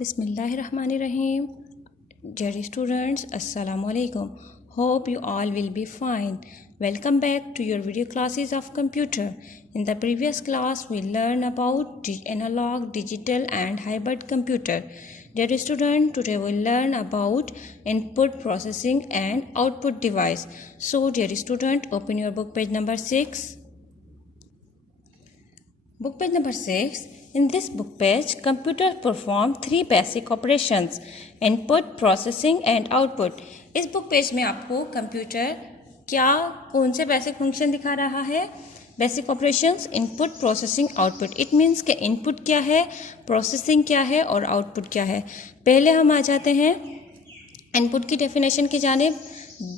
Bismillahirrahmanirrahim. Dear students, Assalamu alaikum. Hope you all will be fine. Welcome back to your video classes of computer. In the previous class, we learned about analog, digital and hybrid computer. Dear student, today we learn about input processing and output device. So, dear student, open your book page number 6. Book page number 6. In this book page, computer perform 3 basic operations: input, processing and output. इस book page में आपको computer कौन से basic function दिखा रहा है? Basic operations, input, processing, output. It means के input क्या है, प्रोसेसिंग क्या है और आउटपुट क्या है. पहले हम आ जाते हैं इनपुट की डेफिनेशन की जानिब.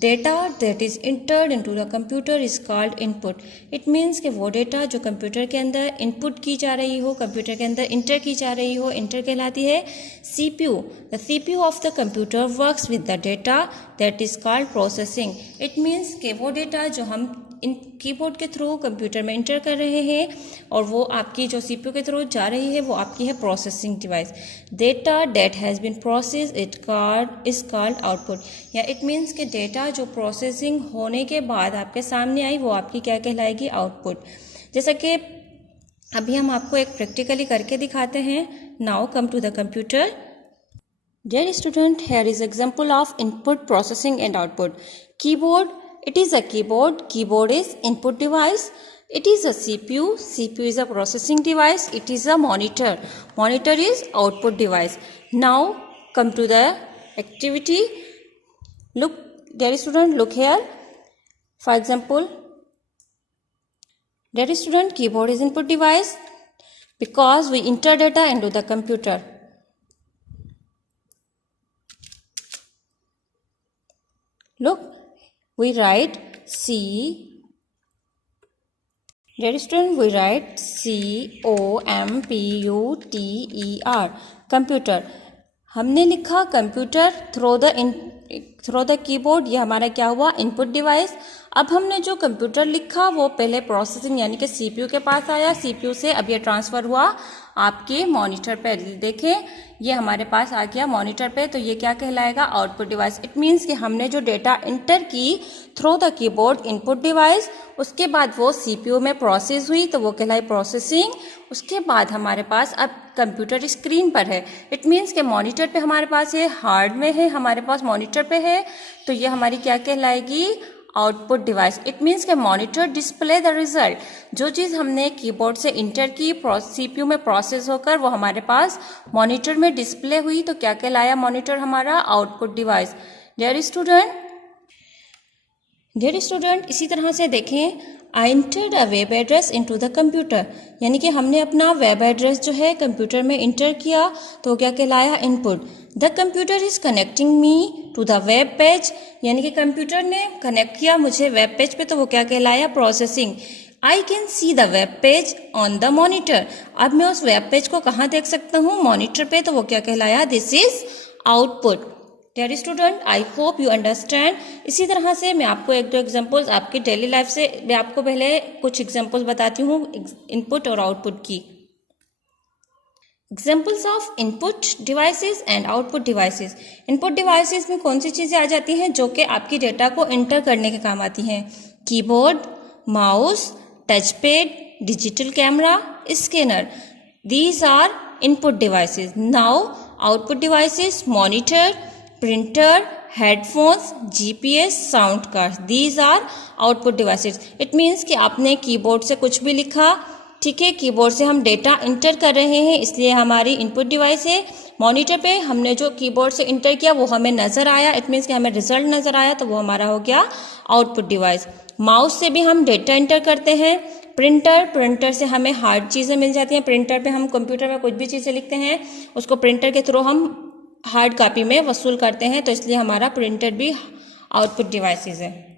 Data that is entered into the computer is called input. It means कि वो डेटा जो कंप्यूटर के अंदर इनपुट की जा रही हो, कंप्यूटर के अंदर इंटर की जा रही हो, इंटर कहलाती है CPU. The CPU of the computer works with the data that is called processing. It means कि वो डेटा जो हम इन कीबोर्ड के थ्रू कंप्यूटर में इंटर कर रहे हैं और वो आपकी जो सीपीयू के थ्रू जा रही है वो आपकी है processing device. Data that has been processed is called output. या इट मीन्स कि डेटा जो प्रोसेसिंग होने के बाद आपके सामने आई वो आपकी क्या कहलाएगी? आउटपुट. जैसा कि अभी हम आपको एक प्रैक्टिकली करके दिखाते हैं. Now come to the computer. Dear student, here is example of input, processing and output. Keyboard. It is a keyboard. Keyboard is input device. It is a CPU. CPU is a processing device. It is a monitor. Monitor is output device. Now come to the activity. Look, dear student, look here. For example, dear student, keyboard is input device because we enter data into the computer. Look, we write C. Dear student, we write COMPUTER. Computer. हमने लिखा computer through the keyboard. ये हमारा क्या हुआ? Input device. अब हमने जो computer लिखा वो पहले प्रोसेसिंग यानी कि सीपीयू के पास आया. सीपीयू से अब ये ट्रांसफ़र हुआ आपके मॉनिटर पे. देखें, ये हमारे पास आ गया मॉनिटर पे. तो ये क्या कहलाएगा? Output device. इट मीन्स कि हमने जो डेटा इंटर की through the keyboard input device, उसके बाद वो सीपीयू में प्रोसेस हुई तो वो कहलाई प्रोसेसिंग. उसके बाद हमारे पास अब कंप्यूटर स्क्रीन पर है. इट मीन्स कि मॉनिटर पे हमारे पास ये हार्ड में है, हमारे पास मॉनिटर पे है. तो ये हमारी क्या कहलाएगी? Output device. इट मीन्स के मॉनिटर डिस्प्ले द रिजल्ट. जो चीज़ हमने कीबोर्ड से इंटर की सीपीयू में प्रोसेस होकर वो हमारे पास मॉनिटर में डिस्प्ले हुई तो क्या कहलाया मॉनिटर हमारा? Output device. डियर स्टूडेंट, इसी तरह से देखें, I entered a web address into the computer. यानी कि हमने अपना वेब एड्रेस जो है कंप्यूटर में इंटर किया तो क्या कहलाया? Input. The computer is connecting me to the web page. यानी कि कंप्यूटर ने कनेक्ट किया मुझे वेब पेज पे तो वो क्या कहलाया? Processing. I can see the web page on the monitor. अब मैं उस वेब पेज को कहाँ देख सकता हूँ? मॉनिटर पे. तो वो क्या कहलाया? This is output. Dear student, I hope you understand. इसी तरह से मैं आपको एक दो एग्जांपल्स आपकी डेली लाइफ से मैं आपको पहले कुछ एग्जांपल्स बताती हूँ इनपुट और आउटपुट की. Examples of input devices and output devices. Input devices में कौन सी चीज़ें आ जाती हैं जो कि आपकी डेटा को इंटर करने के काम आती हैं? Keyboard, mouse, touch pad, digital camera, scanner. These are input devices. Now output devices, monitor, printer, headphones, GPS, sound card. These are output devices. It means कि आपने कीबोर्ड से कुछ भी लिखा, ठीक है, कीबोर्ड से हम डेटा इंटर कर रहे हैं इसलिए हमारी इनपुट डिवाइस है. मॉनिटर पे हमने जो कीबोर्ड से इंटर किया वो हमें नज़र आया. इट मीन्स कि हमें रिजल्ट नज़र आया तो वो हमारा हो गया आउटपुट डिवाइस. माउस से भी हम डेटा इंटर करते हैं. प्रिंटर से हमें हार्ड चीज़ें मिल जाती हैं. प्रिंटर पे हम कंप्यूटर में कुछ भी चीज़ें लिखते हैं उसको प्रिंटर के थ्रू हम हार्ड कॉपी में वसूल करते हैं तो इसलिए हमारा प्रिंटर भी आउटपुट डिवाइसेस है.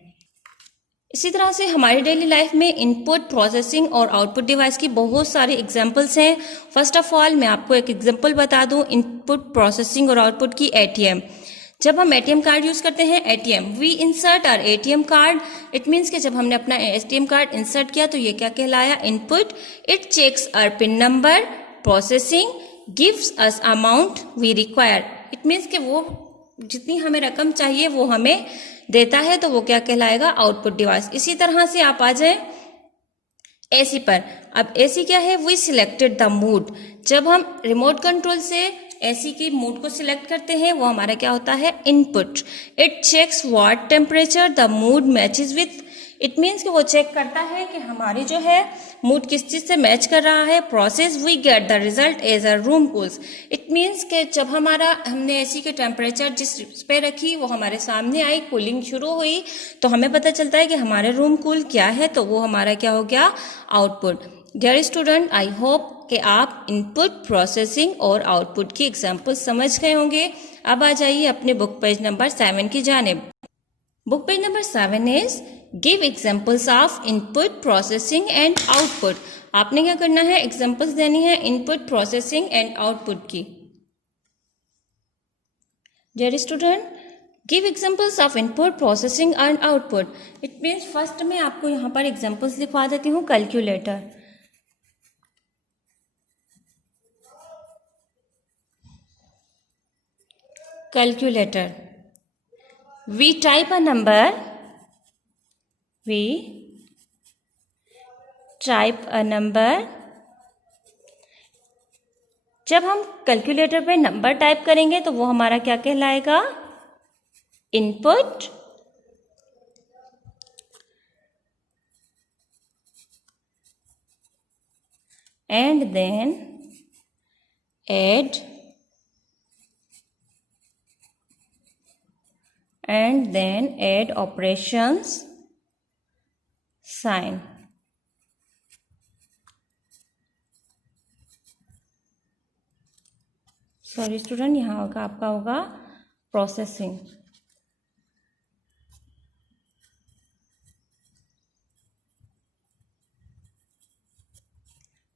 इसी तरह से हमारी डेली लाइफ में इनपुट, प्रोसेसिंग और आउटपुट डिवाइस की बहुत सारी एग्जांपल्स हैं. फर्स्ट ऑफ ऑल मैं आपको एक एग्जांपल बता दूं इनपुट, प्रोसेसिंग और आउटपुट की. एटीएम. जब हम एटीएम कार्ड यूज़ करते हैं, ATM we insert our ATM card. It means कि जब हमने अपना एटीएम कार्ड इंसर्ट किया तो ये क्या कहलाया? Input. It checks our PIN number. Processing. Gives us amount we require. It means कि वो जितनी हमें रकम चाहिए वो हमें देता है, तो वो क्या कहलाएगा? Output device. इसी तरह से आप आ जाए एसी पर। अब एसी क्या है? We selected the mood. जब हम रिमोट कंट्रोल से एसी की मूड को सिलेक्ट करते हैं, वो हमारा क्या होता है? Input. It checks what temperature the mood matches with. It means कि वो चेक करता है कि हमारी जो है मूड किस चीज़ से मैच कर रहा है। Process we get the result as a room cools. It means कि जब हमने एसी के टेम्परेचर जिस पे रखी वो हमारे सामने आई, कूलिंग शुरू हुई, तो हमें पता चलता है कि हमारे रूम कूल क्या है, तो वो हमारा क्या हो गया? Output. Dear student, I hope कि आप इनपुट, प्रोसेसिंग और आउटपुट की एग्जाम्पल समझ गए होंगे। अब आ जाइए अपने बुक पेज नंबर 7 की जानिब। Book page number 7 is give examples of input, processing and output. आपने क्या करना है? एग्जाम्पल्स देनी है इनपुट, प्रोसेसिंग एंड आउटपुट की। Dear student, give examples of input, processing and output. It means first में आपको यहाँ पर एग्जाम्पल्स लिखवा देती हूँ। Calculator, calculator. We type a number, we type a number। जब हम कैलकुलेटर पे नंबर टाइप करेंगे तो वो हमारा क्या कहलाएगा? Input. And then add and then add operations sign। Sorry student, यहाँ होगा आपका होगा processing.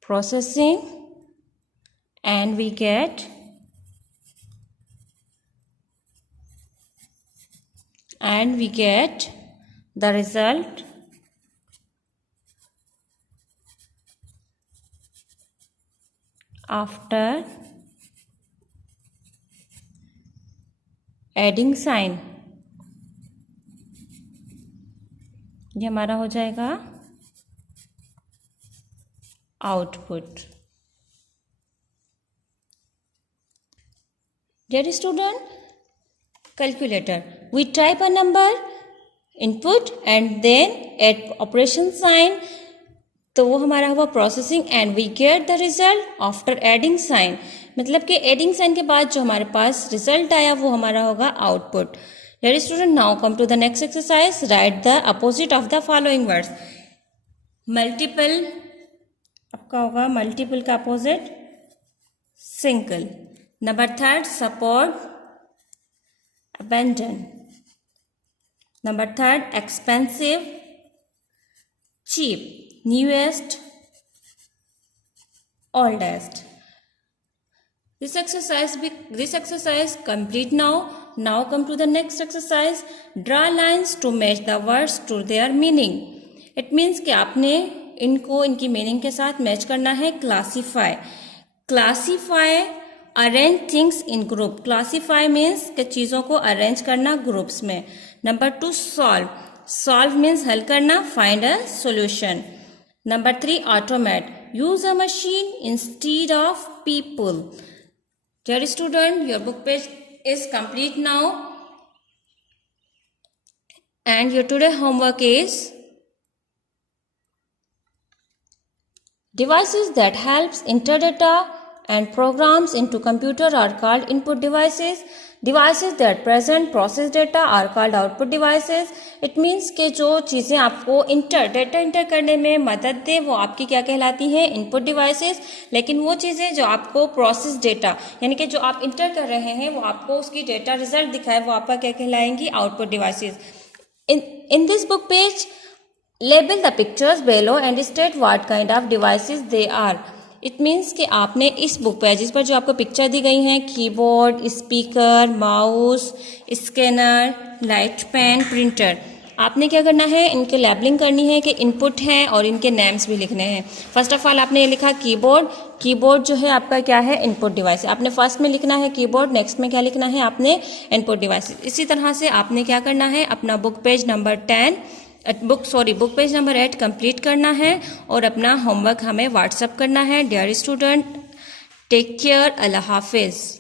Processing and we get the result after adding sign। ये हमारा हो जाएगा output. Dear student, calculator, we type a number, input and then add operation sign, तो वो हमारा हुआ processing and we get the result after adding sign. मतलब कि एडिंग साइन के बाद जो हमारे पास रिजल्ट आया वो हमारा होगा output. Dear student, now come to the next exercise. Write the opposite of the following words. Multiple, आपका होगा मल्टीपल का अपोजिट single. Number 3 support, abandon। Number 3 expensive, cheap। newest, oldest। This exercise complete now. Now come to the next exercise. Draw lines to match the words to their meaning। It means कि आपने इनको इनकी meaning के साथ match करना है। Classify, classify arrange things in group. Classify means कि चीज़ों को अरेंज करना ग्रुप्स में। नंबर 2 सॉल्व, सॉल्व मीन्स हल करना, find a solution. Number 3 automate, use a machine instead of people. Dear student, your book page is complete now and your today homework is devices that helps enter data and programs into computer are called input devices। devices that present process data are called output devices। it means कि जो चीज़ें आपको data inter करने में मदद दे वो आपकी क्या कहलाती हैं? Input devices. लेकिन वो चीज़ें जो आपको प्रोसेस डेटा यानी कि जो आप इंटर कर रहे हैं वो आपको उसकी डेटा रिजल्ट दिखाए वो आपका क्या कहलाएंगी? Output devices. in this book page label the pictures below and state what kind of devices they are। It means कि आपने इस बुक पेजेस पर जो आपको पिक्चर दी गई हैं, keyboard, speaker, mouse, scanner, light pen, printer, आपने क्या करना है? इनके लेबलिंग करनी है कि इनपुट है और इनके नेम्स भी लिखने हैं। फर्स्ट ऑफ ऑल आपने ये लिखा कीबोर्ड। कीबोर्ड जो है आपका क्या है, इनपुट डिवाइस। आपने फर्स्ट में लिखना है कीबोर्ड, नेक्स्ट में क्या लिखना है आपने, इनपुट डिवाइस। इसी तरह से आपने क्या करना है, अपना बुक पेज नंबर 8 कंप्लीट करना है और अपना होमवर्क हमें व्हाट्सअप करना है। डियर स्टूडेंट, टेक केयर, अल्लाह हाफिज़।